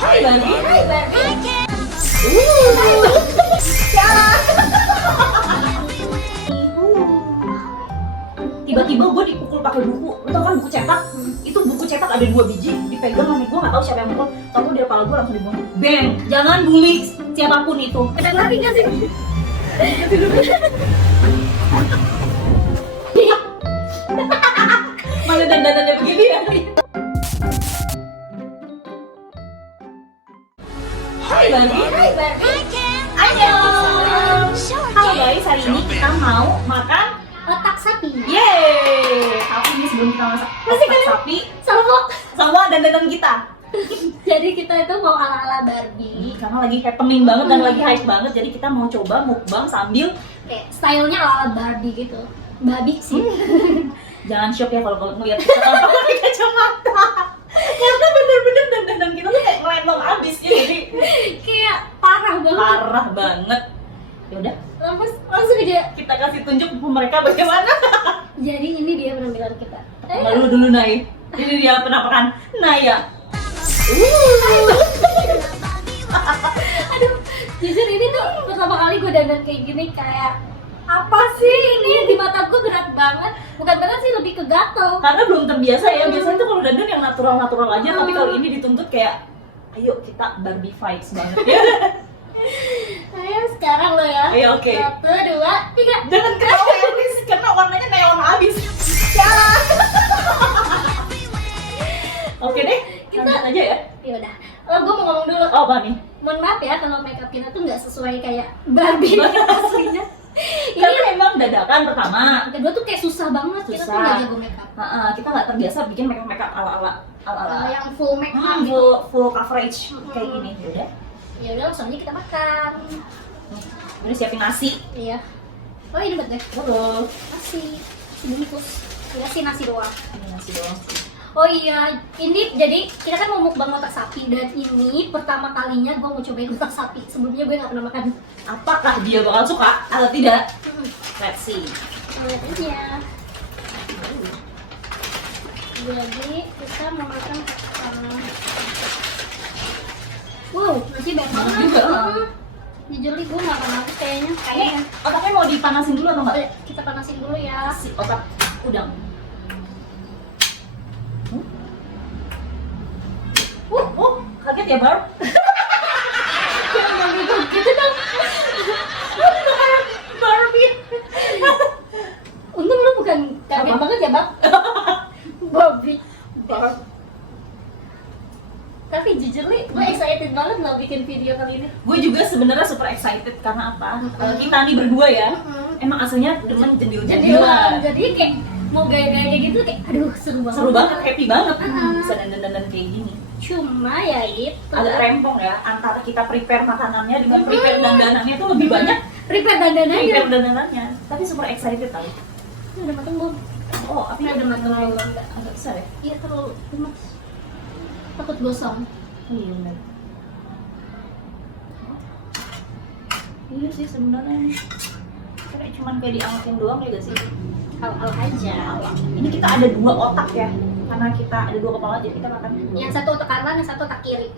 Hai Barbie. Hai Barbie. Tiba-tiba gue dipukul pakai buku. Lo tau kan buku cetak? Itu buku cetak ada 2 biji, dipegang sama gue, nggak tahu siapa yang mukul. Tahu di kepala gue langsung dibunuh. Bang, jangan bully siapapun itu. Ada lari nggak sih? Mana dandanannya begini ya? Hai Barbie. Hai Barbie. Ayo. Halo guys, hari ini kita mau makan Otak sapi. yeay. Tapi ini sebelum kita masak Masih otak kan? sapi Sama. sama dandanan kita. Jadi kita itu mau ala-ala Barbie. Karena lagi happening banget dan lagi hype banget, jadi kita mau coba mukbang sambil Kayak stylenya ala-ala Barbie gitu. Babi sih. jangan shock ya kalau ngeliat kita tanpa pakai kacamata. Karena bener-bener dandanan kita tuh kayak ngelempeng abis ya, jadi Kayak parah banget. parah banget. Ya udah, Langsung aja. kita kasih tunjuk ke mereka bagaimana. Jadi ini dia penampilan kita. Dulu Nay. Ini dia penampakan Naya. Aduh, jujur ini tuh pertama kali gue dandan kayak gini, kayak apa sih ini, di mata gue berat banget. Bukan berat sih, lebih ke gatel. Karena belum terbiasa ya. Biasanya tuh kalau dandan yang natural-natural aja, tapi kalau ini dituntut kayak ayo kita Barbie vibes banget ya. Ayo sekarang lo ya. Ayo, oke. 1, 2, 3. Jangan ketawa ya please, karena warnanya neon abis. Oke deh, lanjut aja ya. Ya udah. Gue mau ngomong dulu. Oh, apa nih? Mohon maaf ya kalau makeup kita tuh nggak sesuai kayak Barbie aslinya. Karena memang dadakan pertama. Kedua tuh kayak susah banget. Kita tuh Susah. nggak jago makeup. Kita nggak terbiasa bikin makeup ala-ala Yang full makeup gitu. full coverage kayak gini. Ya udah. Ya udah, langsung aja kita makan. Udah siapin nasi. Iya. Oh ini betul. Betul. Nasi sebungkus. Ya sih nasi doang. Ini nasi doang. Oh iya, ini jadi kita kan mau mukbang otak sapi, dan ini pertama kalinya gue mau cobain otak sapi. Sebelumnya gue nggak pernah makan. Apakah dia bakal suka atau tidak? Let's see. Lihat aja. Jadi kita mau makan wow, nasi banyak banget. Juga. Jujur gue nggak pernah habis kayaknya. Ini otaknya mau dipanasin dulu atau enggak? Kita panasin dulu ya. Si otak udang. Kaget ya Barb? Jangan gitu dong. Barbie. Untung lu bukan kaget Apa? banget ya, Bang. Barbie. Tapi jujur nih, gue excited banget loh bikin video kali ini. Gue juga sebenarnya super excited karena apa? Kita nih berdua ya, emang aslinya demen jendil-jendilan. Jadi kayak mau gaya-gaya kayak gitu kayak aduh seru banget. Seru banget, happy banget bisa dandan-dandan kayak gini. Cuma ya gitu. Agak rempong ya, antara kita prepare makanannya dengan prepare dandanannya itu lebih banyak Prepare dandanannya. prepare dandanannya. Tapi super excited tau. Ini udah mateng belum? Oh, api Ini udah mateng belum? Enggak. agak besar ya? Iya terlalu lemak. Takut gosong. Iya benar. Iya sih sebenarnya nih. Kayak cuman kayak diangetin doang ya gak sih? Al-al aja. Ini kita ada 2 otak ya, karena kita ada 2 kepala jadi kita makan Yang satu otak kanan, yang satu otak kiri.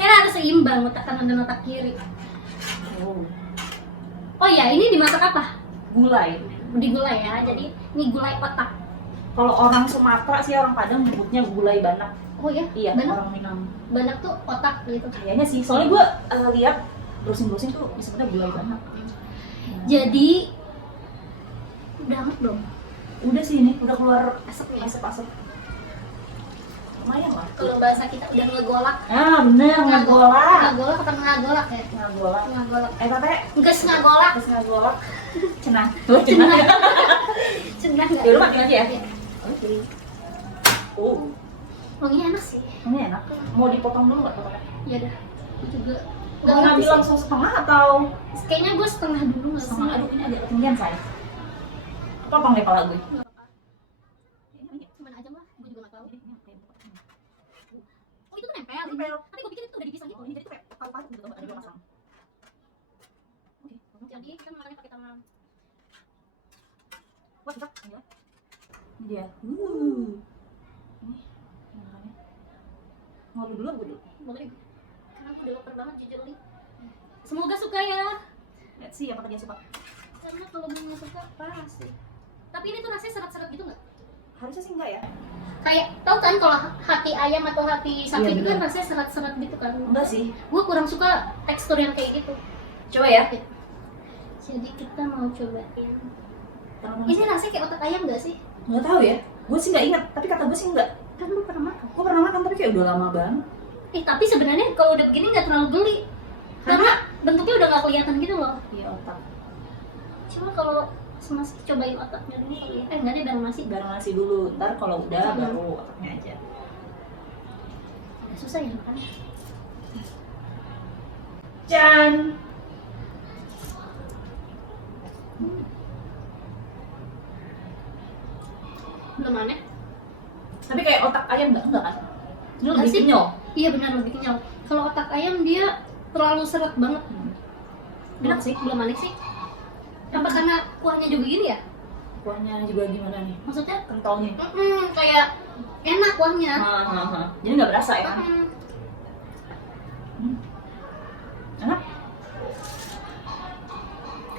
Karena harus seimbang otak kanan dan otak kiri. Oh ya, ini dimasak apa? Gulai. Digulai ya. Jadi ini gulai otak. Kalau orang Sumatera sih, orang Padang nyebutnya gulai banak. Oh ya? Iya, Banak? orang Minang. Banak tuh otak gitu. Kayaknya sih, soalnya gue lihat browsing tuh disebutnya gulai banak. Jadi udah amat belum? Udah sih ini, udah keluar Asapnya. asap-asap. Lumayan lah. Kalau bahasa kita udah ngegolak. Ah bener, ngagolak. Ngagolak apa ngagolak ya? Ngagolak. Ngagolak. Tete, Enggak ngagolak. terus ngagolak. Cenah. Cenah. Cenah enggak? Ya lu matiin aja ya? Iya. Oke. Wanginya enak sih. Ini enak. Mau dipotong dulu nggak potongnya? Ya udah. Aku juga Nggak ngambil langsung setengah atau kayaknya gue setengah dulu nggak sih? setengah? Aduh ini agak ketinggian saya. Potong deh kepala gue. Nggak apa-apa. Gimana aja lah, gue juga nggak tahu. Oh itu tuh nempel. Nempel. Tapi gue pikir itu udah dipisah gitu. Ini jadi tuh kayak paru-paru gitu, ada dua pasang. Oke. Jadi kita makannya pakai tangan. Wah, cocok. Ini dia. Ini makannya. Mau lu dulu apa dulu? Boleh. Karena aku udah lapar banget jujur nih. Semoga suka ya. Let's see apakah dia suka. Karena kalau gue nggak suka parah sih. Tapi ini tuh rasanya seret-seret gitu nggak? Harusnya sih enggak ya? Kayak tau kan kalau hati ayam atau hati sapi Iya, itu kan bener. rasanya seret-seret gitu kan. Enggak sih. Gue kurang suka tekstur yang kayak gitu. Coba ya. Jadi kita mau cobain. Kalau Ini rasanya kayak otak ayam nggak sih? nggak tahu ya. Gue sih nggak ingat, tapi kata gue sih enggak. Kan lu pernah makan. Gue pernah makan tapi kayak udah lama banget. Tapi sebenarnya kalau udah begini nggak terlalu geli. Karena bentuknya udah nggak kelihatan gitu loh. Iya otak. Cuma kalau masih cobain otaknya dulu kali ya. Enggak deh, bareng nasi. Bareng nasi dulu. Ntar kalau udah baru otaknya aja. Susah ya makannya. Jan. Belum aneh. Tapi kayak otak ayam enggak kan? Ini Nggak lebih sih. kenyal. Iya benar, lebih kenyal. Kalau otak ayam dia terlalu seret banget. Enak sih. Belum aneh sih. Apa karena kuahnya juga gini ya? Kuahnya juga gimana nih? Maksudnya Kentalnya. kayak enak kuahnya. Jadi nggak berasa ya? Enak.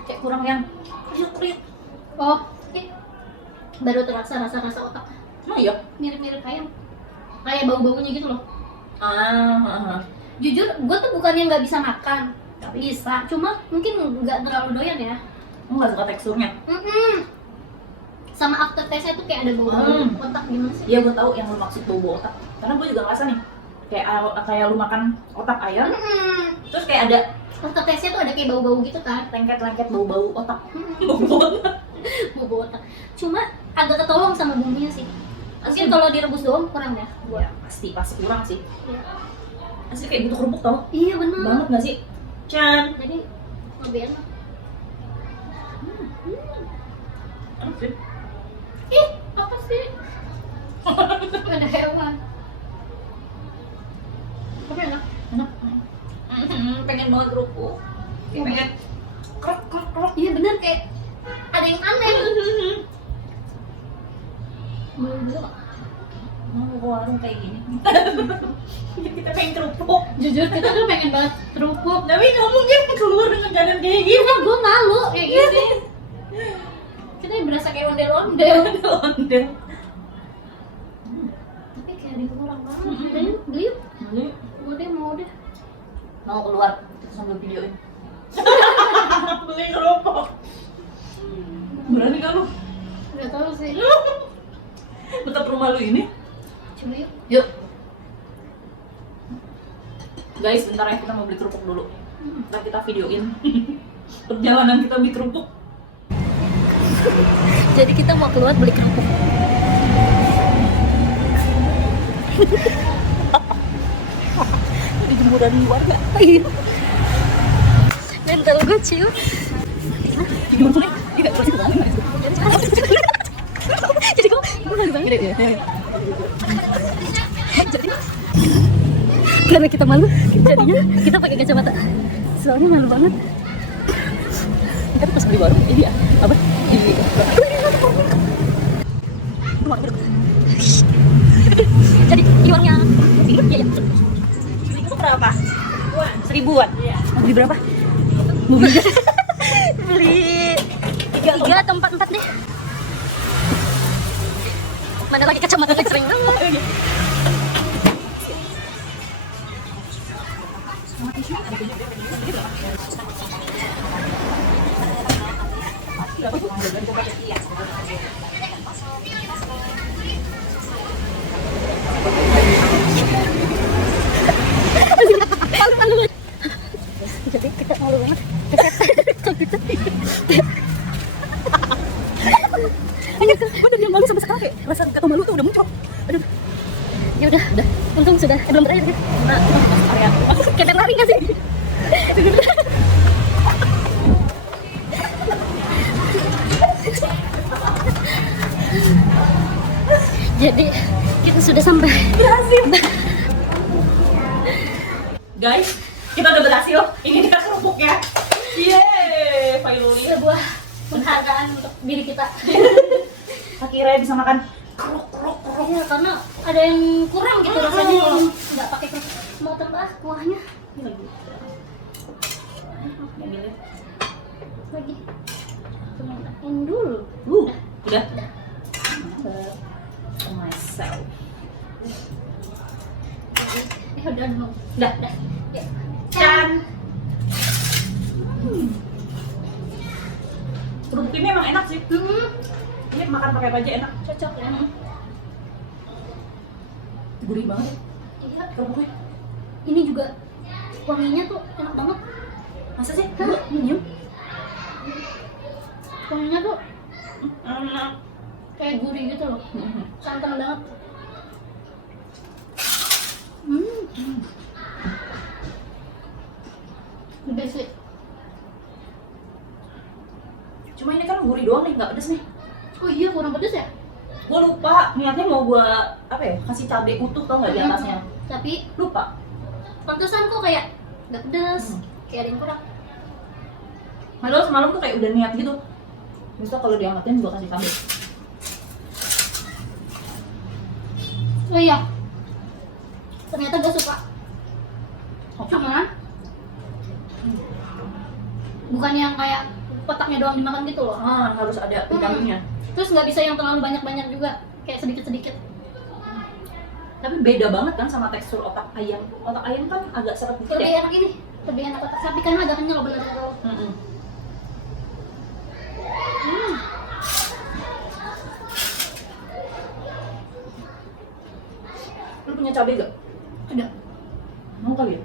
Kayak kurang yang kriuk-kriuk. Oh, baru terasa rasa-rasa otak. Oh iya. Mirip-mirip ayam. Kayak bau-baunya gitu loh. Jujur, gue tuh bukannya nggak bisa makan. Bisa, cuma mungkin nggak terlalu doyan ya. Nggak suka teksturnya. Sama aftertaste-nya tuh kayak ada bau-bau otak gimana sih? Iya gue tahu yang lu maksud bau otak. Karena gue juga ngerasa nih kayak lu makan otak ayam, terus kayak ada Aftertaste-nya tuh ada kayak bau-bau gitu kan. lengket-lengket bau-bau otak. Bau otak. Bau otak. Cuma agak ketolong sama bumbunya sih. Mungkin kalau direbus doang kurang ya. Iya, pasti kurang sih. Iya. Asli kayak butuh kerupuk tau. Iya benar. Banget nggak sih? Chan. Jadi lebih enak. Enak sih. Ih, apa sih? Ada hewan. Tapi enak. Enak. Pengen banget kerupuk. Pengen krok. Iya benar, kayak ada yang aneh. Mau dulu nggak? Mau ke warung kayak gini. Kita pengen kerupuk. Jujur kita tuh pengen banget kerupuk. Tapi nggak mungkin keluar dengan keadaan kayak gini. Iya, gue malu kayak gini. Kita berasa kayak ondel-ondel. Ondel. Tapi kayak di kurang banget. Ayo, beli yuk. Mau deh. Mau keluar kita sambil videoin. Beli kerupuk. Berani gak lu? Gak tau sih. Tetap rumah lu ini? Coba yuk. Yuk. Guys, bentar ya kita mau beli kerupuk dulu. Ntar kita videoin perjalanan kita beli kerupuk. Jadi kita mau keluar beli kerupuk. Di jemuran warga. Mental gue cium. Gimana sih? Tidak berarti banget. Jadi gue malu banget. Jadi karena kita malu, jadinya kita pakai kacamata. Soalnya malu banget. Kita pas beli warung ini ya apa? Ini. Jadi ini uangnya. Iya ya. Itu berapa? Seribuan. Iya. Mau beli berapa? Mau beli beli tiga atau empat deh. Mana lagi kacamata lagi sering banget. Jadi kita malu banget. Bener dia malu sampai sekarang kayak rasa kata malu tuh udah muncul. Aduh. Ya udah. Untung sudah. Belum terakhir. Nah, area. Kayak lari nggak sih? Jadi kita sudah sampai. Berhasil. Guys, kita udah berhasil. Ini dia kerupuknya. Yeay, finally. Sebuah penghargaan untuk diri kita. Akhirnya bisa makan kerupuk. Iya, karena ada yang kurang gitu rasanya kalau nggak pakai kerupuk. Mau tambah kuahnya Ini lagi. Yang ini. lagi. Temenin dulu. Udah. For myself. Udah dong. Udah. Ya. Can. Kerupuk ini emang enak sih. Ini makan pakai apa aja enak. Cocok ya. Gurih banget ya Iya. kerupuknya. Ini juga wanginya tuh enak banget. Masa sih? Hah? Nyium. Wanginya tuh Enak. kayak gurih gitu loh. Santan banget. Udah sih. Cuma ini kan gurih doang nih, nggak pedes nih. Oh iya, kurang pedes ya? Gue lupa niatnya mau gue apa ya, kasih cabai utuh tau nggak di atasnya. Tapi Lupa. pantesan kok kayak nggak pedes. Kayak ada yang kurang. Padahal semalam tuh kayak udah niat gitu. Misal kalau diangetin gue kasih cabai. Oh iya. Ternyata gue suka. Cuman bukan yang kayak kotaknya doang dimakan gitu loh. Harus ada vitaminnya. Terus nggak bisa yang terlalu banyak-banyak juga, kayak sedikit-sedikit. Tapi beda banget kan sama tekstur otak ayam. Otak ayam kan agak seret dikit Lebih ya. enak ini, lebih enak otak sapi karena agak kenyal bener. Lu punya cabai gak? Ada. Mau kali ya?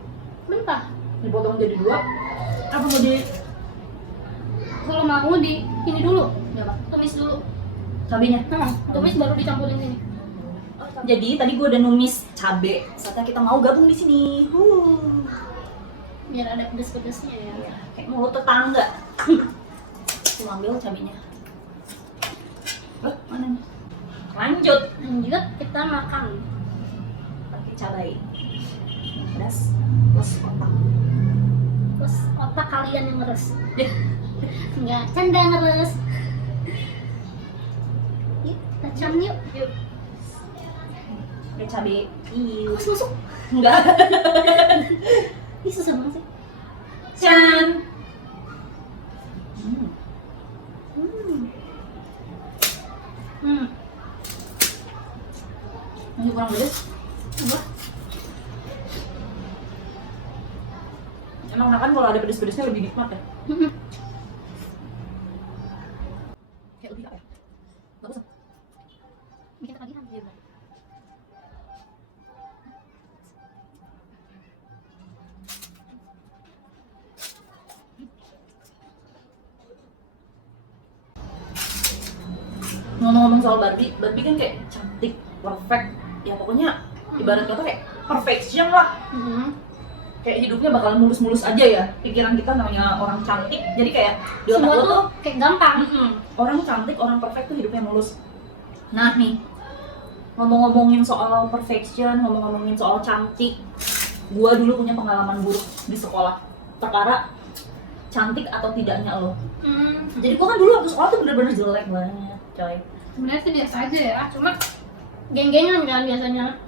Mentah. Dipotong jadi 2. Apa mau di Kalau mau di ini dulu, tumis dulu. cabainya? Tumis baru dicampurin ini. Jadi tadi gue udah numis cabai. Saatnya kita mau gabung di sini. Biar ada pedes-pedesnya ya. Kayak mulut tetangga. Gue ambil cabainya. Mana nih? Lanjut. Lanjut kita makan. Pakai cabai. Pedas plus otak. Terus otak kalian yang ngeres. Enggak, canda ngeres. Yuk, kacang yuk. Pakai cabai. Masuk. Enggak. Ih, susah banget sih. Can. Ini kurang pedas. Coba. Emang makan kalau ada pedas-pedasnya lebih nikmat ya? Kayak lebih apa ya? Gak usah. Bikin ketagihan. Iya, benar. Ngomong-ngomong soal Barbie kan kayak cantik, perfect. Ya pokoknya ibarat kata kayak perfection lah. Kayak hidupnya bakalan mulus-mulus aja ya. Pikiran kita namanya orang cantik, jadi kayak di otak Semua lo tuh tuh kayak gampang. orang cantik, orang perfect tuh hidupnya mulus. Nah nih, ngomong-ngomongin soal perfection, ngomong-ngomongin soal cantik, gua dulu punya pengalaman buruk di sekolah perkara cantik atau tidaknya lo. Jadi gua kan dulu waktu sekolah tuh bener-bener jelek banget, coy. Sebenarnya sih biasa aja ya, cuma geng-gengan kan biasanya.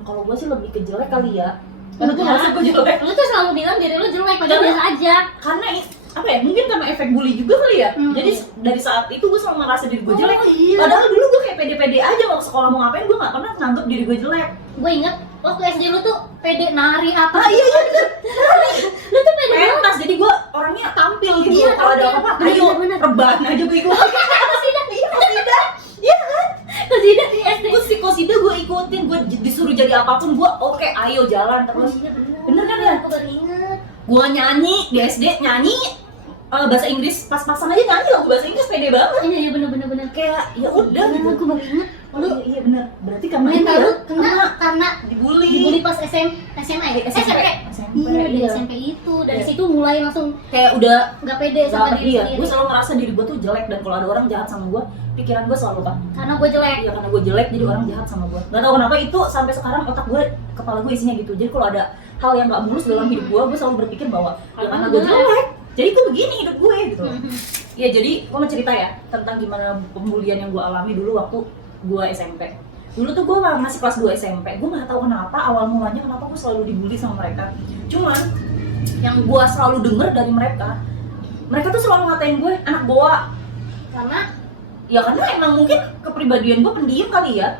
Kalau gua sih lebih ke jelek kali ya. Karena tuh Enggak. ngerasa gua jelek. Lu tuh selalu bilang diri lu jelek, padahal Karena- biasa aja. Karena apa ya? Mungkin karena efek bully juga kali ya. Jadi Iya. dari saat itu gua selalu merasa diri gua jelek. Iya. Padahal dulu gua kayak pede-pede aja mau sekolah mau ngapain gua nggak pernah nganggep diri gua jelek. Gue inget waktu SD lu tuh pede nari apa? Iya bener. Lu tuh pede banget. Pentas, jadi gue orangnya tampil gitu. Iya, Kalau ada tampil. apa-apa, Bener, ayo bener. rebahan aja gue ikut. Kosidah, Iya kosida, iya kan? kosidah di SD. Gue si kosida gue ikutin, gue disuruh jadi apapun gue oke, ayo jalan terus. Kosidah Bener kan ya? Aku baru inget. Gue nyanyi di SD nyanyi bahasa Inggris pas-pasan aja nyanyi lagu bahasa Inggris pede banget. Iya bener. Kayak ya udah gitu. Aku baru inget. Oh, iya bener. Berarti karena ini Mental ya, lu kena karena dibully. dibully pas SMA ya? SMP. Iya, dari iya. SMP itu. Dari Iya. situ mulai langsung Kayak udah nggak pede sama gak diri iya, sendiri. gue selalu ngerasa diri gue tuh jelek dan kalau ada orang jahat sama gue, pikiran gue selalu apa? Karena gue jelek. Iya karena gue jelek jadi orang jahat sama gue. Gak tau kenapa itu sampai sekarang otak gue, kepala gue isinya gitu. Jadi kalau ada hal yang gak mulus dalam hidup gue selalu berpikir bahwa ya karena gue jelek, jadi gue begini hidup gue gitu. Ya jadi gue mau cerita ya tentang gimana pembulian yang gue alami dulu waktu gue SMP. Dulu tuh gue masih kelas 2 SMP, gue nggak tahu kenapa awal mulanya kenapa gue selalu dibully sama mereka. Cuman yang gue selalu denger dari mereka tuh selalu ngatain gue anak goa. Karena Ya karena emang mungkin kepribadian gue pendiam kali ya.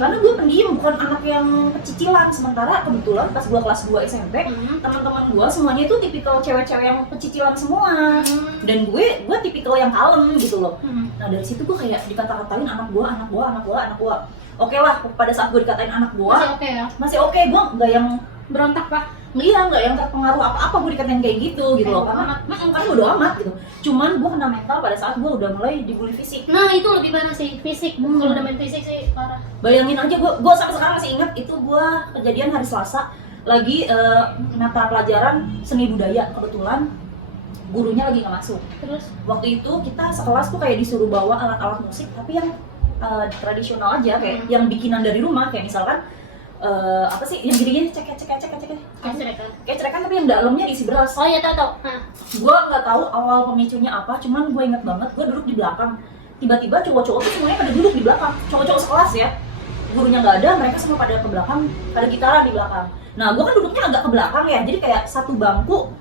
Karena gue pendiam, bukan anak yang pecicilan. Sementara kebetulan pas gue kelas 2 SMP, teman-teman gue semuanya itu tipikal cewek-cewek yang pecicilan semua. Dan gue tipikal yang kalem gitu loh. Nah dari situ gue kayak dikata-katain anak gua. Oke lah, pada saat gue dikatain anak gua masih oke ya? masih oke, gue nggak yang Berontak pak? iya, nggak yang terpengaruh apa-apa gue dikatain kayak gitu loh. Karena bodo amat gitu. Cuman gue kena mental pada saat gue udah mulai dibully fisik. Nah itu lebih parah sih, fisik. Kalau udah main fisik sih parah. Bayangin aja, gue sampai sekarang masih ingat itu gue kejadian hari Selasa lagi mata pelajaran seni budaya. Kebetulan gurunya lagi nggak masuk. Terus? Waktu itu kita sekelas tuh kayak disuruh bawa alat-alat musik, tapi yang tradisional aja, kayak yang bikinan dari rumah, kayak misalkan apa sih yang gini-gini cek kayak cerekan tapi yang dalamnya isi beras. Oh iya tau. Nah. Gue nggak tahu awal pemicunya apa, cuman gue inget banget gue duduk di belakang. Tiba-tiba cowok-cowok tuh semuanya pada duduk di belakang, cowok-cowok sekelas ya. Gurunya nggak ada, mereka semua pada ke belakang, ada gitaran di belakang. Nah gue kan duduknya agak ke belakang ya, jadi kayak satu bangku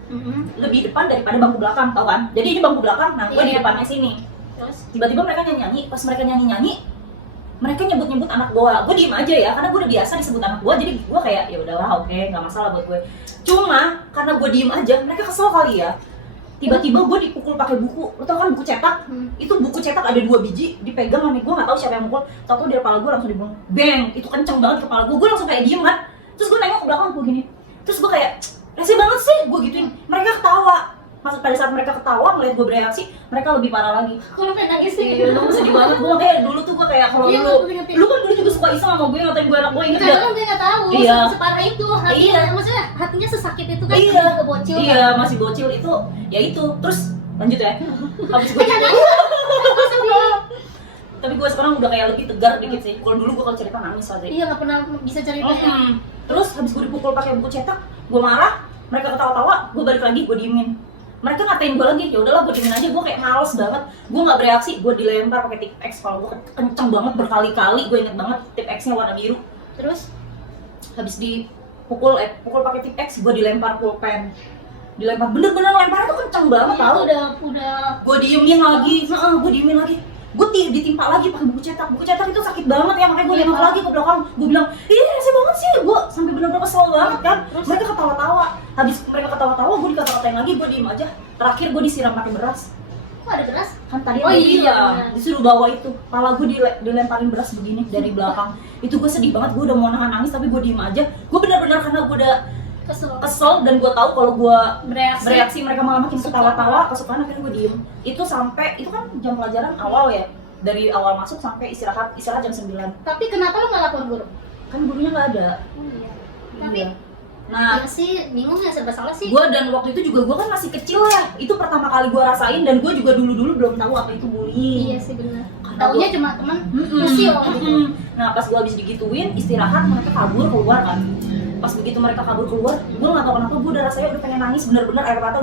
lebih depan daripada bangku belakang, tau kan? Jadi ini bangku belakang, nah gue di depannya sini. Terus? Tiba-tiba mereka nyanyi, pas mereka nyanyi, mereka nyebut anak goa. Gue diem aja ya, karena gue udah biasa disebut anak goa, jadi gue kayak ya udahlah, oke, nggak masalah buat gue. Cuma karena gue diem aja, mereka kesel kali ya. Tiba-tiba gue dipukul pakai buku, lo tau kan buku cetak? Itu buku cetak ada 2 biji, dipegang sama gue, nggak tahu siapa yang mukul. Tau di kepala gue langsung dibunuh, bang, itu kenceng banget kepala gue langsung kayak diem kan. Terus gue nengok ke belakang gue gini, terus gue kayak rese banget sih, gue gituin. Mereka ketawa. Pada saat mereka ketawa ngeliat gue bereaksi, mereka lebih parah lagi. Kalau pengen nangis sih. Iya, lu sedih banget. Gue kayak dulu tuh gue kayak kalau Iya, lu kan dulu juga suka iseng sama gue, ngatain gue anak gue, inget Karena gak? kan gue nggak tahu Iya. separah itu hatinya. Iya. Maksudnya hatinya sesakit itu kan Iya, ke bocil. iya masih bocil itu, ya itu. Terus lanjut ya. Habis gue tapi gue sekarang udah kayak lebih tegar dikit sih. Kalau dulu gue kalau cerita nangis aja. Iya nggak pernah bisa cerita. Terus habis gue dipukul pakai buku cetak, gue marah, mereka ketawa-tawa, gue balik lagi, gue diemin. Mereka ngatain gue lagi, ya udahlah gue diemin aja, gue kayak males banget. Gue nggak bereaksi, gue dilempar pakai tip X, kalau gue kenceng banget berkali-kali, gue inget banget tip X-nya warna biru. Terus Habis dipukul pakai tip X, gue dilempar pulpen. Dilempar, bener-bener lemparnya tuh kenceng banget itu tau. udah Gue diemin lagi, gue diemin lagi. Gue ditimpa lagi pakai buku cetak. Buku cetak itu sakit banget ya, makanya gue nengok lagi ke belakang. Gue bilang, ini rese banget sih. Gue sampai bener-bener kesel banget kan. Mereka ketawa-tawa. Habis mereka ketawa-tawa, gue dikata-katain lagi. Gue diem aja. Terakhir gue disiram pakai beras. kok ada beras? Kan tadi Oh yang iya, benar. disuruh bawa itu. Kepala gue dilemparin beras begini dari belakang. Itu gue sedih banget. Gue udah mau nahan nangis tapi gue diem aja. Gue bener-bener karena gue udah kesel dan gue tahu kalau gue bereaksi mereka malah makin ketawa-tawa, kesukaan akhirnya gue diem. Itu sampai, itu kan jam pelajaran awal ya, dari awal masuk sampai istirahat jam 9. Tapi kenapa lo nggak lapor guru? Kan gurunya nggak ada. Oh iya. Tapi Iya. Nah, ya sih bingung ya, serba salah sih. gue dan waktu itu juga gue kan masih kecil ya, itu pertama kali gue rasain dan gue juga dulu belum tahu apa itu bullying. Iya sih benar. Karena Taunya gua- cuma teman usil gitu. Nah pas gue habis digituin istirahat mereka kabur keluar kan. Pas begitu mereka kabur keluar, gue nggak tahu kenapa gue udah rasanya udah pengen nangis, bener-bener air mata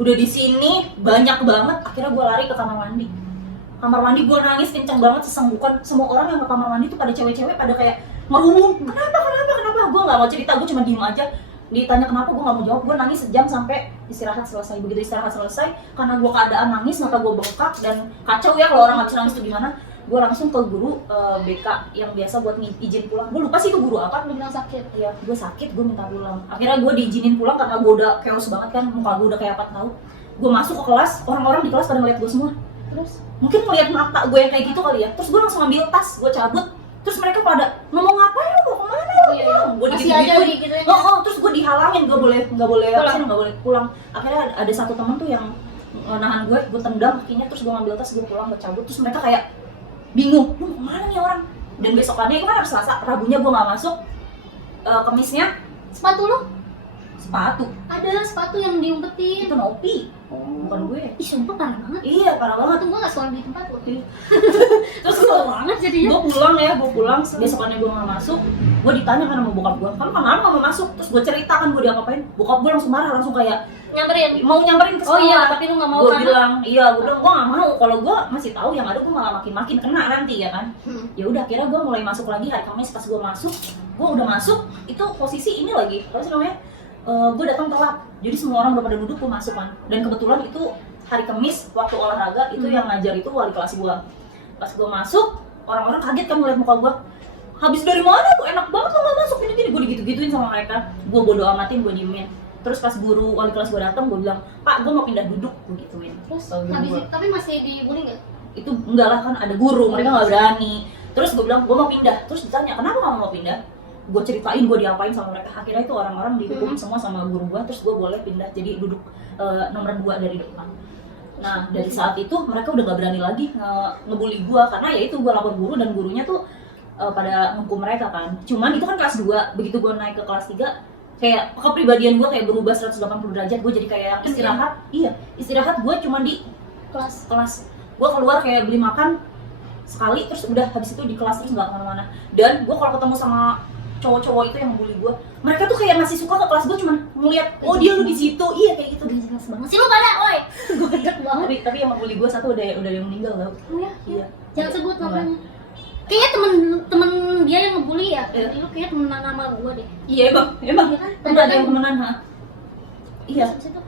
udah di sini banyak banget. Akhirnya gue lari ke kamar mandi. Kamar mandi gue nangis kenceng banget, sesenggukan. Semua orang yang ke kamar mandi tuh pada cewek-cewek pada kayak ngerumung, kenapa? Gue nggak mau cerita, gue cuma diem aja. Ditanya kenapa, gue nggak mau jawab. Gue nangis sejam sampai istirahat selesai. Begitu istirahat selesai, karena gue keadaan nangis, mata gue bengkak dan kacau ya kalau orang nggak bisa nangis tuh gimana. Gue langsung ke guru BK yang biasa buat izin pulang. Gue lupa sih itu guru apa. Lu bilang sakit. Iya, gue sakit, gue minta pulang. Akhirnya gue diizinin pulang karena gue udah chaos banget kan, muka gue udah kayak apa tahu. Gue masuk ke kelas, orang-orang di kelas pada ngeliat gue semua. Terus Mungkin ngeliat mata gue yang kayak gitu kali ya. Terus gue langsung ambil tas, gue cabut. Terus mereka pada ngomong ngapain lu, mau kemana lu? Gue masih aja digituin. digituin. Terus gue dihalangin, nggak boleh Pulang. nggak boleh pulang. Akhirnya ada satu teman tuh yang nahan gue tendang kakinya, terus gue ngambil tas, gue pulang, gue cabut. Terus mereka kayak bingung, lu mau kemana nih orang? Dan besokannya itu kan harus Selasa, Rabunya gue nggak masuk. Kemisnya sepatu lu? Sepatu. Ada sepatu yang diumpetin. Itu Nopi, bukan gue. Ih sumpah parah banget. Iya, parah banget. Tuh gue gak suka di tempat lo. Terus Kesel banget jadinya. gue pulang, besokannya gue nggak masuk, gue ditanya kan sama bokap gue, kan kenapa nggak mau masuk? Terus gue ceritakan gue diapa-apain, bokap gue langsung marah, langsung kayak Nyamperin. mau nyamperin ke Oh sekolah. iya, tapi lu gak mau Gue kan? bilang, iya, gue bilang gue nggak mau. Kalau gue masih tahu yang ada gue malah makin kena nanti ya kan. Ya udah, akhirnya gue mulai masuk lagi hari Kamis. Pas gue masuk, gue udah masuk, itu posisi ini lagi, apa sih namanya? Gue datang telat, jadi semua orang udah pada duduk, gue masuk kan. Dan kebetulan itu hari Kamis waktu olahraga itu yang ngajar itu wali kelas gue. Pas gue masuk, orang-orang kaget kan ngeliat muka gue. Habis dari mana tuh, enak banget lo gak masuk ini gini. Gue digitu-gituin sama mereka, gue bodo amatin, gue diemin. Terus pas guru wali kelas gue datang, gue bilang, Pak, gue mau pindah duduk, gue gituin. Terus Kalau guru habis gua. itu, tapi masih dibully gak? Itu enggak lah, kan ada guru, mereka nggak berani. Terus gue bilang, gue mau pindah. Terus ditanya, kenapa kamu mau pindah? Gue ceritain gue diapain sama mereka. Akhirnya itu orang-orang dihukum semua sama guru gue. Terus gue boleh pindah jadi duduk nomor 2 dari depan. Nah dari saat itu mereka udah gak berani lagi ngebully gue, karena ya itu gue lapor guru dan gurunya tuh pada menghukum mereka kan. Cuman itu kan kelas 2, begitu gue naik ke kelas 3 kayak kepribadian gue kayak berubah 180 derajat. Gue jadi kayak istirahat. Iya, istirahat gue cuma di kelas. Gue keluar kayak beli makan sekali, terus udah habis itu di kelas, terus nggak kemana-mana. Dan gue kalau ketemu sama cowok-cowok itu yang bully gue, mereka tuh kayak masih suka ke kelas gue, cuman ngeliat, oh dia lu di situ, iya kayak gitu. Udah jelas banget sih lu pada, woi. Gojek banget. Tapi yang bully gue satu udah yang meninggal tau. Oh ya? Iya. Jangan sebut namanya. Kayaknya temen dia yang ngebully ya. Iya. Lu kayak temenan sama gua deh. Iya emang. Iya kan? Enggak ada yang temenan, ha? Iya. Terus habis itu,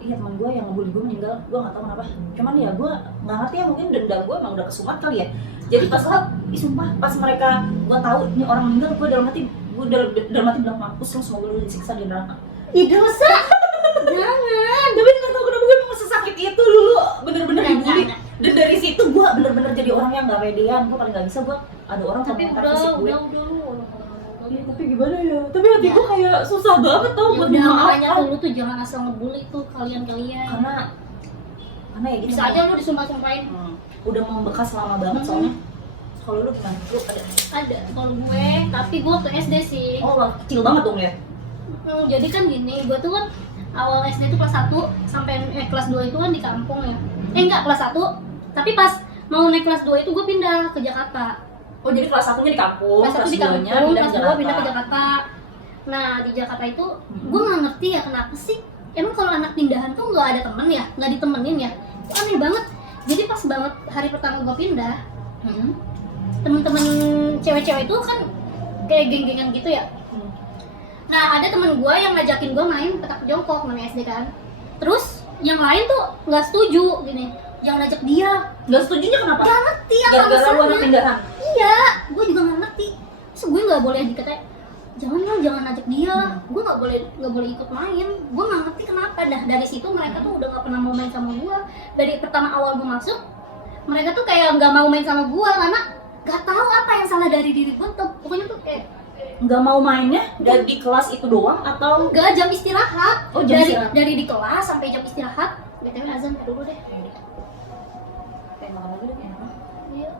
Iya teman gue yang ngebully gue meninggal, gue nggak tahu kenapa. Cuman ya gue nggak ngerti ya, mungkin dendam gue emang udah kesumat kali ya. Jadi pas sumpah pas mereka gue tahu ini orang meninggal, gue dalam hati bilang, mampus lo, semoga lu disiksa di neraka. ih dosa. Jangan. Tapi nggak tahu kenapa gue emang sesakit itu dulu, bener-bener dibully. Enggak. Dan dari situ gue bener-bener jadi orang yang nggak pedean. Gue paling nggak bisa, gue ada orang Tapi komentar fisik gue. udah lu. Iya, tapi gimana ya? Tapi hati gue kayak susah banget tau buat Udah makanya memaafkan. tuh lu tuh jangan asal ngebully tuh kalian. Karena ya gitu. Bisa aja lu disumpah-sumpahin. Udah membekas lama banget soalnya. Kalau lu gimana? Lu Ada kalau gue, tapi gue waktu SD sih. Oh, kecil banget dong ya? Jadi kan gini, gue tuh kan awal SD tuh kelas 1 sampai kelas 2 itu kan di kampung ya. Enggak, kelas 1. Tapi pas mau naik kelas 2 itu gue pindah ke Jakarta. Oh, jadi kelas 1-nya di kampung, Kelas 1 di 2-nya kampung, pindah kelas ke 2 Jakarta. pindah ke Jakarta. Nah, di Jakarta itu gue nggak ngerti ya kenapa sih. Emang kalau anak pindahan tuh nggak ada temen ya, nggak ditemenin ya. Itu aneh banget. Jadi pas banget hari pertama gue pindah, temen-temen cewek-cewek itu kan kayak geng-gengan gitu ya. Nah ada temen gue yang ngajakin gue main petak jongkok namanya SD kan. Terus yang lain tuh nggak setuju gini, jangan ajak dia. Gak setujunya kenapa? Gak ngerti apa Gara-gara lu anak alasannya. pindahan? Iya, gue juga nggak ngerti. Terus gue nggak boleh dikatain, jangan ajak dia. Gue nggak boleh ikut main. Gue nggak ngerti kenapa. Dah dari situ mereka tuh udah nggak pernah mau main sama gue. Dari pertama awal gue masuk, mereka tuh kayak nggak mau main sama gue karena nggak tahu apa yang salah dari diri gue tuh. Pokoknya tuh kayak Nggak mau mainnya dari di kelas itu doang atau? nggak jam istirahat. Oh, jam istirahat. Dari di kelas sampai jam istirahat. BTW azan dulu deh. Kayak makan lagi deh kayaknya. Iya.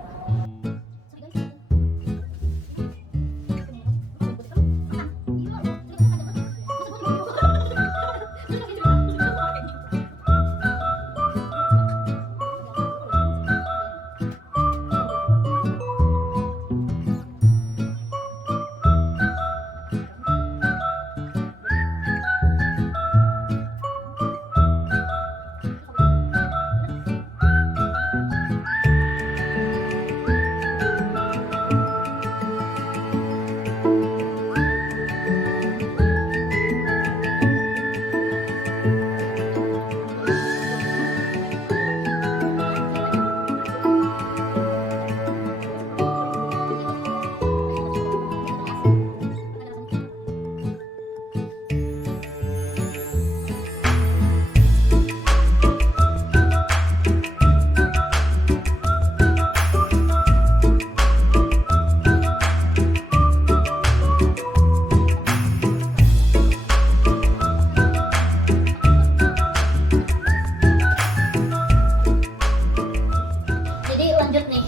Jadi lanjut nih,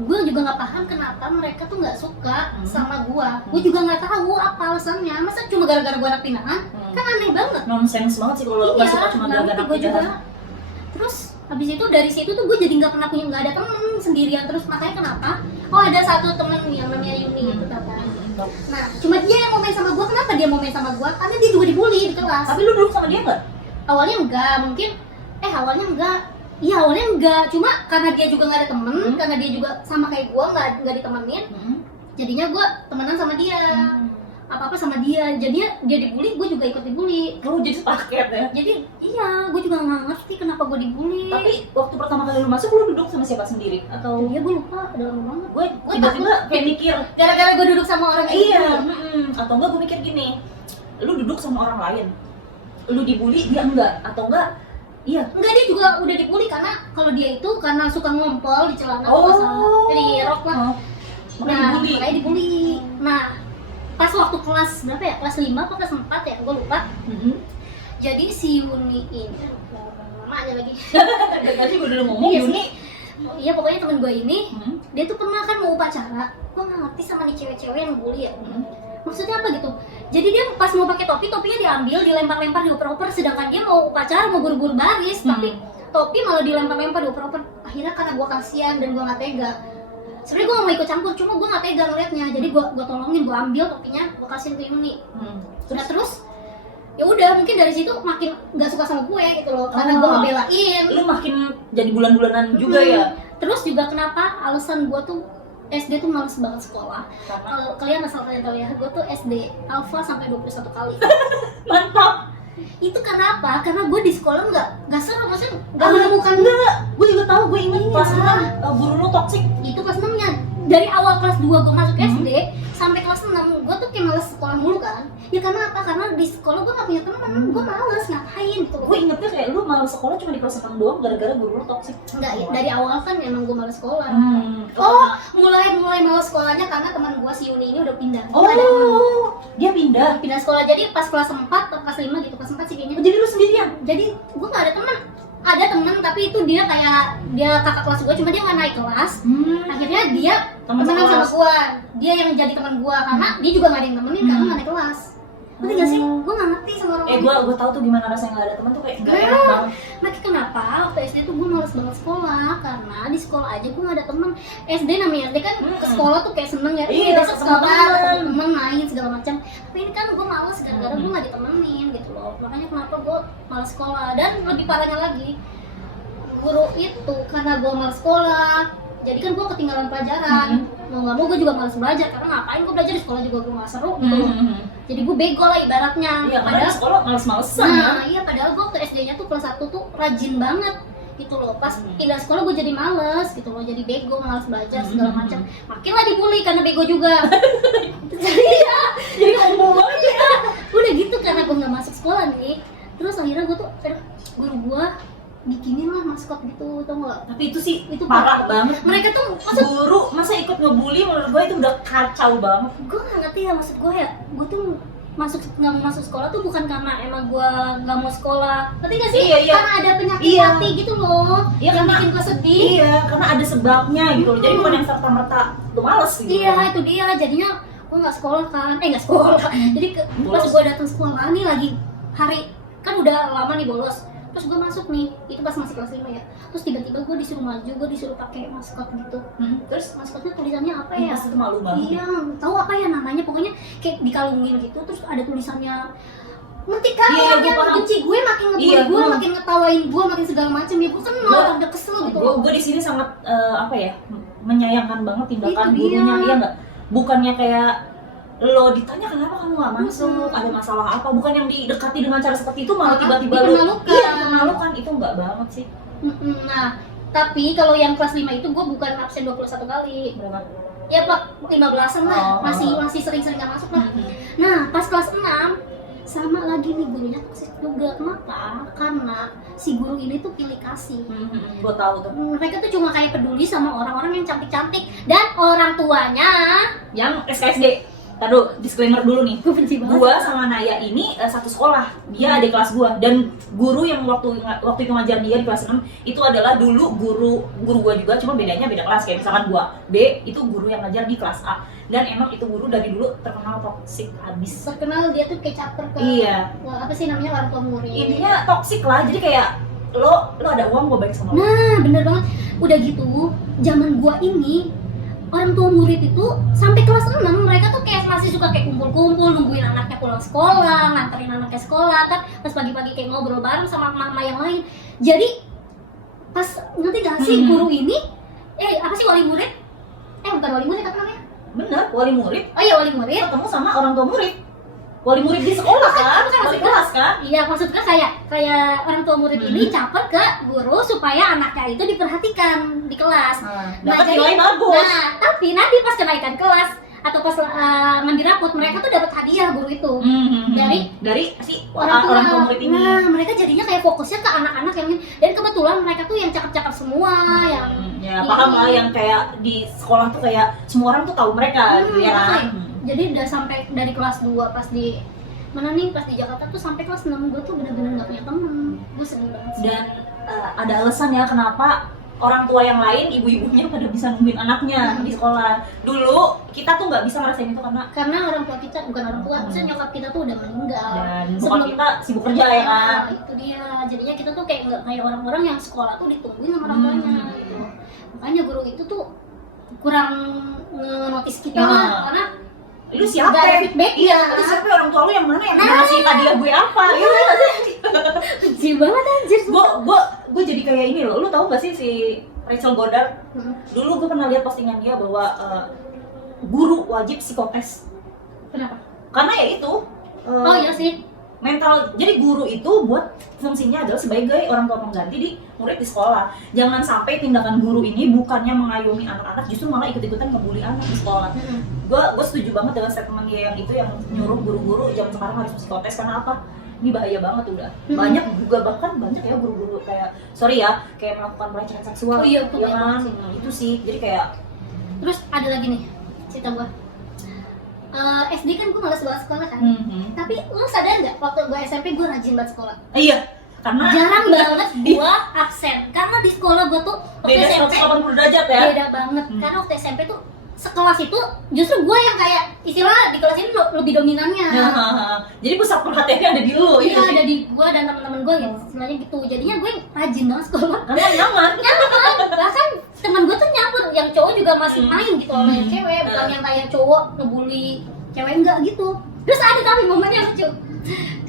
gue juga nggak paham kenapa mereka tuh nggak suka sama gue. Gue juga nggak tahu apa alasannya. Masa cuma gara-gara gue anak pindahan? Kan aneh banget. Nonsense banget sih kalau nggak suka cuma nggak gara-gara ngerti gue juga. pindahan. Terus habis itu dari situ tuh gue jadi nggak ada temen, sendirian terus. Makanya kenapa? Oh, ada satu temen yang namanya Yuni itu kan. Nah, cuma dia yang mau main sama gue. Kenapa dia mau main sama gue? Karena dia juga dibully di kelas. Tapi lu duduk sama dia nggak? Awalnya enggak, mungkin awalnya enggak. Iya, awalnya enggak. Cuma karena dia juga nggak ada temen, karena dia juga sama kayak gue nggak ditemenin. Jadinya gue temenan sama dia. Apa-apa sama dia. Jadinya dia dibully, gue juga ikut dibully. Lu jadi sepaket ya? Jadi iya, gue juga nggak ngerti kenapa gue dibully. Tapi waktu pertama kali lu masuk, lu duduk sama siapa sendiri? Atau Iya, gue lupa, udah lama banget. gue tiba-tiba kayak mikir, Gara-gara gue duduk sama orang kayak iya, gitu. atau enggak gue mikir gini, lu duduk sama orang lain, lu dibully, dia enggak, atau enggak, iya. Enggak, dia juga udah dibully karena kalau dia itu karena suka ngompol di celana Oh. kalau salah. Di rok lah. Makanya dibully. Makanya dibully. Nah, pas waktu kelas berapa ya? Kelas 5 atau kelas 4 ya? Gue lupa. Jadi si Yuni ini, namanya lagi. Dari tadi gue udah ngomong, Iya Yuni. Iya, pokoknya temen gue ini, dia tuh pernah kan mau upacara. Gue nggak ngerti sama nih cewek-cewek yang bully ya. Maksudnya apa gitu? Jadi dia pas mau pakai topinya diambil, dilempar-lempar, dioper-oper. Sedangkan dia mau upacara, mau buru-buru baris, tapi topi malah dilempar-lempar, dioper-oper. Akhirnya karena gue kasihan dan gue nggak tega. Sebenarnya gue gak mau ikut campur, cuma gue gak tega ngeliatnya. Jadi gue tolongin, gue ambil topinya, gue kasihin ke Yuni. Nah terus ya udah, mungkin dari situ makin gak suka sama gue gitu loh, karena gue ngebelain. Lu makin jadi bulan-bulanan juga ya? Terus juga kenapa alasan gue tuh SD tuh males banget sekolah. Karena Kalau kalian asal kalian tahu ya, gue tuh SD alfa sampai 21 kali. mantap. Itu karena apa? Karena gue di sekolah nggak seru, maksudnya nggak menemukan. Enggak, gue juga tahu, gue inget Iya. kelas 6 guru lu toksik. Itu kelas 6 nya. Dari awal kelas 2 gue masuk SD sampai kelas 6 gue tuh kayak males sekolah mulu kan. Ya karena apa? Karena di sekolah gue gak punya teman, gue males ngapain gitu loh. Gue ingetnya kayak lu malah sekolah cuma di kelas 6 doang gara-gara guru lu toksik. Enggak, ya, dari awal kan emang gue males sekolah. Oh, mulai males sekolahnya karena teman gue si Yuni ini udah pindah. Ada temen dia pindah. pindah sekolah, jadi pas kelas 4 atau kelas 5 gitu, kelas 4 sih kayaknya. Jadi lu sendirian? Jadi gue gak ada teman. Ada temen tapi itu dia kayak dia kakak kelas gue, cuma dia nggak naik kelas. Akhirnya dia temenan sama gue, dia yang jadi teman gue karena dia juga nggak ada yang temenin karena nggak naik kelas. Ngerti gak sih? Gue nggak ngerti sama orang lain. Gue tahu tuh gimana rasanya nggak ada teman tuh kayak nggak enak banget. Makanya kenapa waktu SD tuh gue males banget sekolah, karena di sekolah aja gue nggak ada temen. SD namanya SD kan ke sekolah tuh kayak seneng ya, Iya, besok ketemu sekolah temen. ketemu temen main segala macam. Tapi ini kan gue males gara-gara gue nggak ditemenin gitu loh. Makanya kenapa gue males sekolah. Dan lebih parahnya lagi, guru itu karena gue males sekolah, jadi kan gue ketinggalan pelajaran. Mau nggak mau gue juga males belajar, karena ngapain gue belajar di sekolah juga gue nggak seru gitu. Jadi gue bego lah ibaratnya. Iya, karena di sekolah males-malesan. Nah iya, padahal gue waktu SD-nya tuh kelas 1 tuh rajin banget gitu loh. Pas pindah sekolah gue jadi males gitu loh, jadi bego, males belajar segala macam. Makin lah dibully karena bego juga. Jadi ngomong banget ya. Udah gitu karena gue nggak masuk sekolah nih. Terus akhirnya gue tuh guru gue bikinin lah maskot gitu, tau gak? Tapi itu sih Itu parah banget. Mereka tuh maksud Guru masa ikut ngebully, menurut gue itu udah kacau banget. gue nggak ngerti ya, maksud gue ya, gue tuh nggak mau masuk sekolah tuh bukan karena emang gue nggak mau sekolah, ngerti gak sih? Iya. Karena ada penyakit Iya. hati gitu loh, Iya, yang karena- bikin gue sedih. Iya, karena ada sebabnya gitu loh. Jadi bukan yang serta-merta lu males gitu. Iya, itu dia. Jadinya gue nggak sekolah kan, nggak sekolah. Jadi pas Bolos. gue datang sekolah nih lagi hari kan udah lama nih bolos. Terus gue masuk nih, itu pas masih kelas 5 ya. Terus tiba-tiba gue disuruh maju, gue disuruh pakai maskot gitu. Terus Maskotnya tulisannya apa ya? pas itu malu banget. Iya, tahu apa ya namanya? Pokoknya kayak dikalungin gitu, terus ada tulisannya. Ngerti kan? Iya, Orang gua yang paham. benci gue makin ngebully Iya, gue, gua- makin ngetawain gue, makin segala macam. Ya gue kenal, udah kesel gitu. Gue di sini sangat apa ya, menyayangkan banget tindakan Itu dia. gurunya, iya nggak? Bukannya kayak lo ditanya kenapa kamu nggak masuk, ada masalah apa? Bukan yang didekati dengan cara seperti itu, malah tiba-tiba lo dipermalukan. iya memalukan, itu nggak banget sih. Nah, tapi kalau yang kelas 5 itu gue bukan absen 21 kali. Berapa? Ya Pak, 15-an lah, Oh. masih sering-sering gak masuk lah. Nah, pas kelas 6 sama lagi nih gurunya toksik juga. Kenapa? Karena si guru ini tuh pilih kasih. Gue tahu tuh. Mereka tuh cuma kayak peduli sama orang-orang yang cantik-cantik dan orang tuanya Yang SKSD. Taduh, disclaimer dulu nih. Gue benci banget. Gua sama Naya ini satu sekolah. Dia adik kelas gua dan guru yang waktu itu ngajar dia di kelas 6 itu adalah dulu guru gua juga, cuma bedanya beda kelas. Kayak misalkan gua B itu guru yang ngajar di kelas A. Dan emang itu guru dari dulu terkenal toksik abis. Terkenal dia tuh kayak caper ke Iya. apa sih namanya, orang tua murid. Intinya toksik lah. Jadi kayak lo ada uang gua baik sama lo. Nah, bener banget. Udah gitu, zaman gua ini orang tua murid itu sampai kelas 6 mereka tuh kayak masih suka kayak kumpul-kumpul nungguin anaknya pulang sekolah, nganterin anaknya sekolah kan, pas pagi-pagi kayak ngobrol bareng sama mama yang lain. Jadi pas ngerti gak sih guru ini apa sih wali murid? Bukan wali murid, apa namanya? Bener, wali murid Oh iya, wali murid. ketemu sama orang tua murid. Wali murid di sekolah kan? Bukan, Wali maksudnya- kelas kan? Iya, maksudnya kayak orang tua murid ini caper ke guru supaya anaknya itu diperhatikan di kelas. Dapat jadi- nilai bagus. Nah, tapi nanti pas kenaikan kelas atau pas ngambil rapot, mereka tuh dapat hadiah guru itu. Dari si Orang tua. orang tua murid ini. Nah, mereka jadinya kayak fokusnya ke anak-anak yang dan kebetulan mereka tuh yang cakep-cakep semua, yang Ya paham lah, yang kayak di sekolah tuh kayak semua orang tuh tahu mereka gitu ya kan. Jadi udah sampai dari kelas 2 pas di mana nih, pas di Jakarta tuh sampai kelas 6 gue tuh bener-bener gak punya temen. Gue sedih banget sih. Dan ada alasan ya kenapa orang tua yang lain, ibu-ibunya pada bisa nungguin anaknya di sekolah. Dulu kita tuh nggak bisa ngerasain itu Karena orang tua kita, bukan orang tua, maksudnya nyokap kita tuh udah meninggal. dan bokap Sebelum- kita sibuk kerja ya kan. Nah, itu dia. Jadinya kita tuh kayak nggak kayak orang-orang yang sekolah tuh ditungguin sama orang tuanya gitu. Makanya guru itu tuh kurang nge-notice kita Nah. lah, karena Lu siapa? nggak ada feedback Iya, ya. lu siapa, orang tua lu yang mana yang Nah. ngasih hadiah gue apa? Gitu nggak sih? Benci banget anjir. Gue jadi kayak ini loh. Lu tahu gak sih si Rachel Goddard? Dulu gue pernah lihat postingan dia bahwa guru wajib psikotes. Kenapa? Karena ya itu Oh iya sih. mental. Jadi guru itu buat fungsinya adalah sebagai orang tua pengganti di murid di sekolah. Jangan sampai tindakan guru ini bukannya mengayomi anak-anak, justru malah ikut-ikutan ngebully anak di sekolah. Gue setuju banget dengan statement dia yang itu, yang nyuruh guru-guru zaman sekarang harus psikotes. Karena apa? Ini bahaya banget udah. Banyak juga, bahkan banyak ya guru-guru kayak kayak melakukan pelecehan seksual. Oh iya, itu ya banyak kan? sih. Itu sih. Jadi kayak Terus ada lagi nih cerita gua. SD kan gua malas banget sekolah kan. Tapi lu sadar nggak waktu gua SMP gua rajin banget sekolah. iya, karena Jarang banget gua absen karena di sekolah gua tuh waktu beda SMP 180 derajat ya. beda banget. Karena waktu SMP tuh sekelas itu justru gua yang kayak istilah di kelas ini lebih dominannya. Jadi pusat perhatiannya ada di lu. Iya, itu sih. ada di gua dan teman-teman gua gitu, istilahnya gitu. Jadinya gue rajin banget sekolah. Karena nyaman. Nyaman, bahkan teman gue tuh nyamper, yang cowok juga masih main gitu sama yang cewek, bukan yang kayak cowok ngebully cewek, enggak gitu. Terus ada tapi momennya lucu.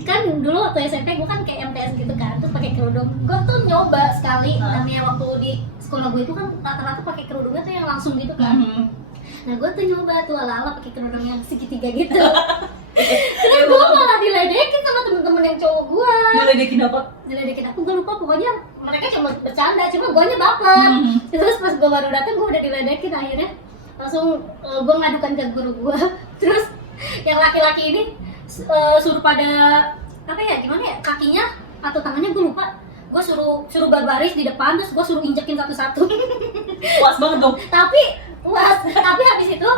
Kan dulu waktu SMP gue kan kayak MTS gitu kan, terus pakai kerudung. Gue tuh nyoba sekali, namanya waktu di sekolah gue itu kan rata-rata pakai kerudungnya tuh yang langsung gitu kan. Nah gue tuh nyoba tuh ala-ala pakai kerudung yang segitiga gitu. Terus gue malah diledekin sama temen-temen yang cowok gue. Diledekin apa? Diledekin aku, gue lupa, pokoknya mereka cuma bercanda, cuma guanya baper. Terus pas gue baru datang gue udah diledekin, akhirnya langsung gue ngadukan ke guru gue. Terus yang laki-laki ini suruh pada apa ya, gimana ya, kakinya atau tangannya gue lupa, gue suruh berbaris di depan, terus gue suruh injekin satu-satu. Puas banget dong. Tapi habis itu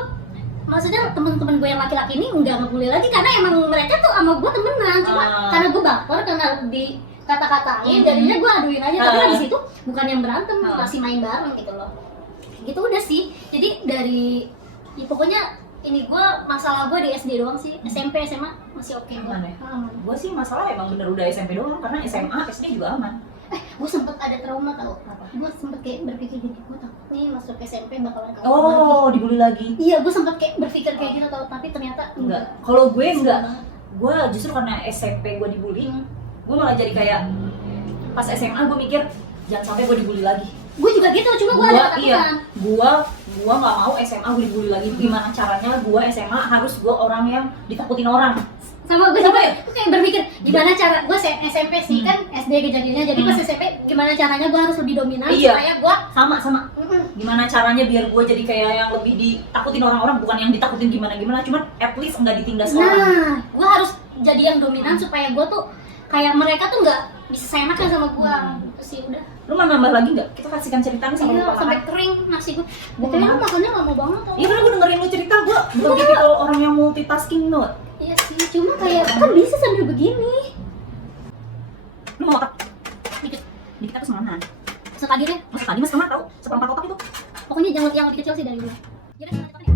maksudnya temen-temen gue yang laki-laki ini nggak ngebully lagi karena emang mereka tuh sama gue temenan, cuma karena gue baper karena di kata-katain, jadinya gue aduin aja. Tapi habis itu bukan yang berantem, masih main bareng gitu loh. Gitu udah sih. Jadi dari ya pokoknya ini gue masalah gue di SD doang sih. SMP SMA masih oke. Aman ya? Gue sih masalah emang bener udah SMP doang, karena SMA SD juga aman. Gue sempet ada trauma tau. Gue sempet kayak berpikir gini, gue takut nih masuk SMP bakalan kalah lagi. Dibully lagi. Iya, gue sempet kayak berpikir kayak gitu tau, tapi ternyata Enggak. Kalau gue enggak. Gue justru karena SMP gue dibully, gue malah jadi kayak pas SMA gue mikir jangan sampai gue dibully lagi. Gue juga gitu, cuma gue ada ketakutan. Gua nggak mau SMA gue dibully lagi. Gimana caranya gue SMA harus gue orang yang ditakutin orang. Sama gue juga, gue kayak berpikir gimana cara gue SMP sih kan SD kejadiannya, jadi pas SMP gimana caranya gue harus lebih dominan supaya gue sama gimana caranya biar gue jadi kayak yang lebih ditakutin orang-orang, bukan yang ditakutin gimana cuman at least nggak ditindas orang. Nah, gue harus jadi yang dominan supaya gue tuh kayak mereka tuh nggak bisa seenaknya sama gue. Itu sih udah. Lu mau nambah lagi nggak? Kita kasihkan ceritanya sama Iya, lupa sampai makan. kering nasi gue. Gua Betul makan. lu makannya lama banget tau. Iya, karena gue dengerin lu cerita, gue bukan tipikal orang yang multitasking tuh. Iya sih, cuma kayak kan bisa sambil begini. Lu mau makan? Dikit, Dikit apa setengah? setadi deh. Masa tadi mas setengah tau? Seperempat kotak itu. Pokoknya jangan yang lebih kecil sih dari gue. Jadi kita makan ya.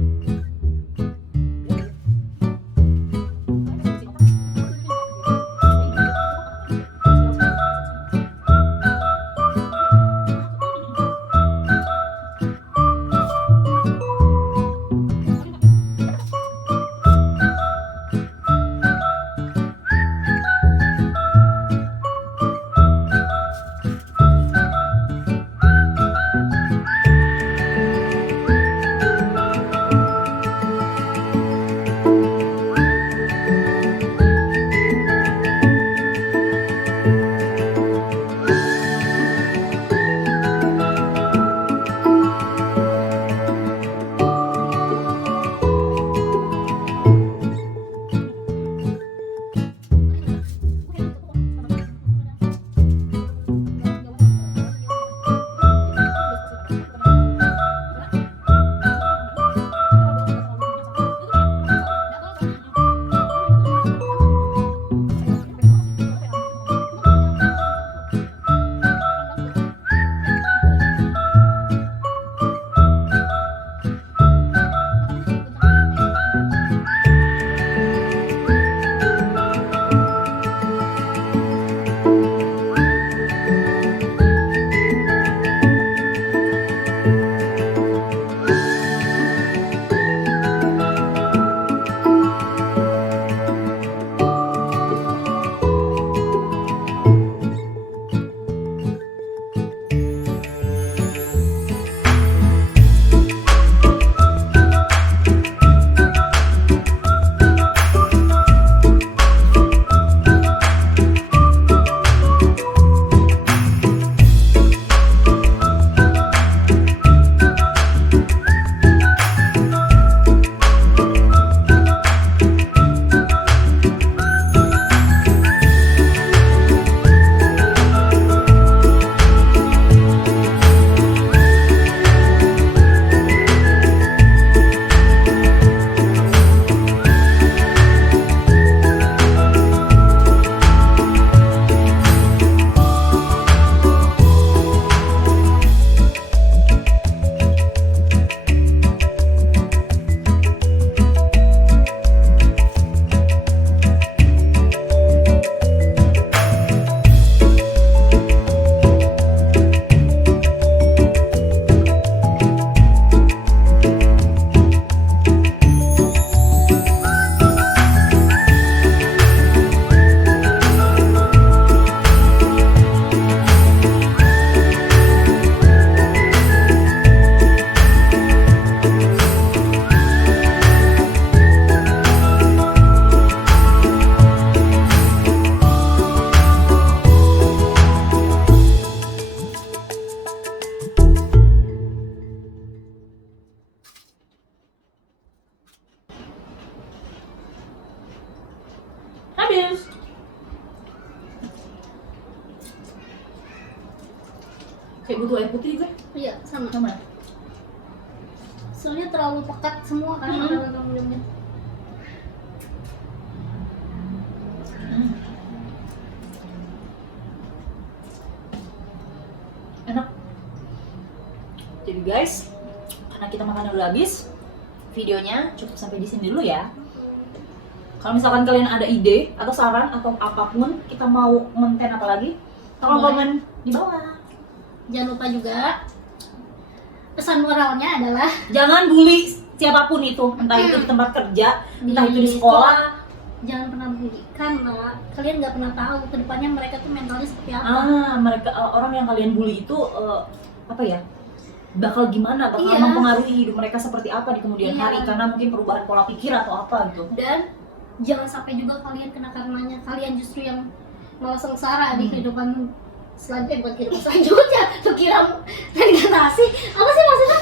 Habis. Kayak butuh air putih gue. Iya, sama. Sama. Soalnya terlalu pekat semua kan Hmm. makanan kamu minum. Enak. Jadi guys, karena kita makan udah habis, videonya cukup sampai di sini dulu ya. Kalau misalkan kalian ada ide atau saran atau apapun, kita mau konten apa lagi, tolong Boleh. komen di bawah. Jangan lupa juga pesan moralnya adalah Jangan bully siapapun itu, entah itu di tempat kerja, entah itu di sekolah. jangan pernah bully karena kalian nggak pernah tahu kedepannya mereka tuh mentalnya seperti apa. Mereka orang yang kalian bully itu apa ya? Bakal gimana? Bakal Iya. mempengaruhi hidup mereka seperti apa di kemudian Iya. hari karena mungkin perubahan pola pikir atau apa gitu. Dan jangan sampai juga kalian kena karenanya, kalian justru yang malah sengsara di kehidupan selanjutnya, bukan kehidupan selanjutnya, pikiran reinkarnasi. Apa sih maksudnya?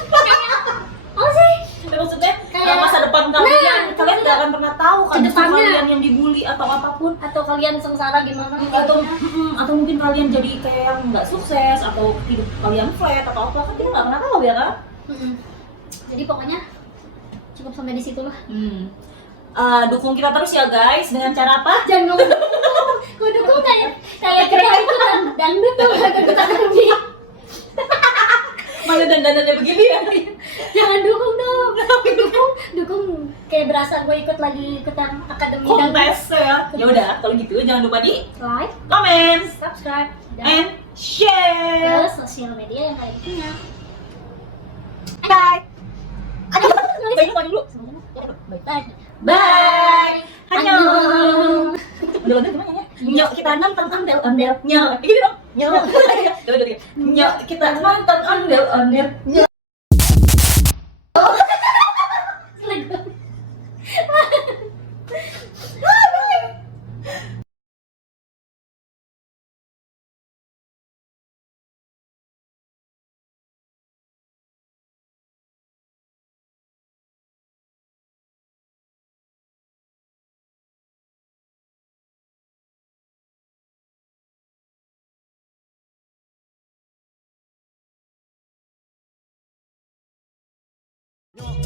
Apa sih? Maksudnya Kayak- masa depan kalian, kalian nggak akan pernah tahu kan Kedepannya. kalian yang dibully atau apapun. Atau kalian sengsara gimana? Atau mungkin kalian jadi kayak yang nggak sukses atau hidup kalian flat atau apa, kan kita nggak pernah tahu ya kan. Jadi pokoknya cukup sampai di situ lah. Dukung kita terus ya guys, dengan cara apa? Jangan ngomong gue dukung kayak kita itu dangdut tuh kita lebih. Mana dandanannya begini ya? Jangan dukung dong. Dukung kayak berasa gue ikut lagi ikutan akademi dangdut. Kontes ya. Ya udah, kalau gitu jangan lupa di Like, comment subscribe, dan and share. ke sosial media yang kalian punya. Bye. Aduh, Bye dulu. bye. Bye. Annyeong. Udah gimana ya? Nyok kita nonton ondel-ondel. Nyok. Gitu dong. Nyok. Udah. Nyok kita nonton ondel-ondel. Nyok.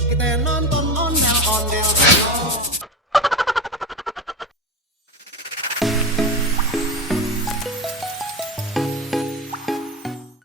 Kita nonton ondel-ondel.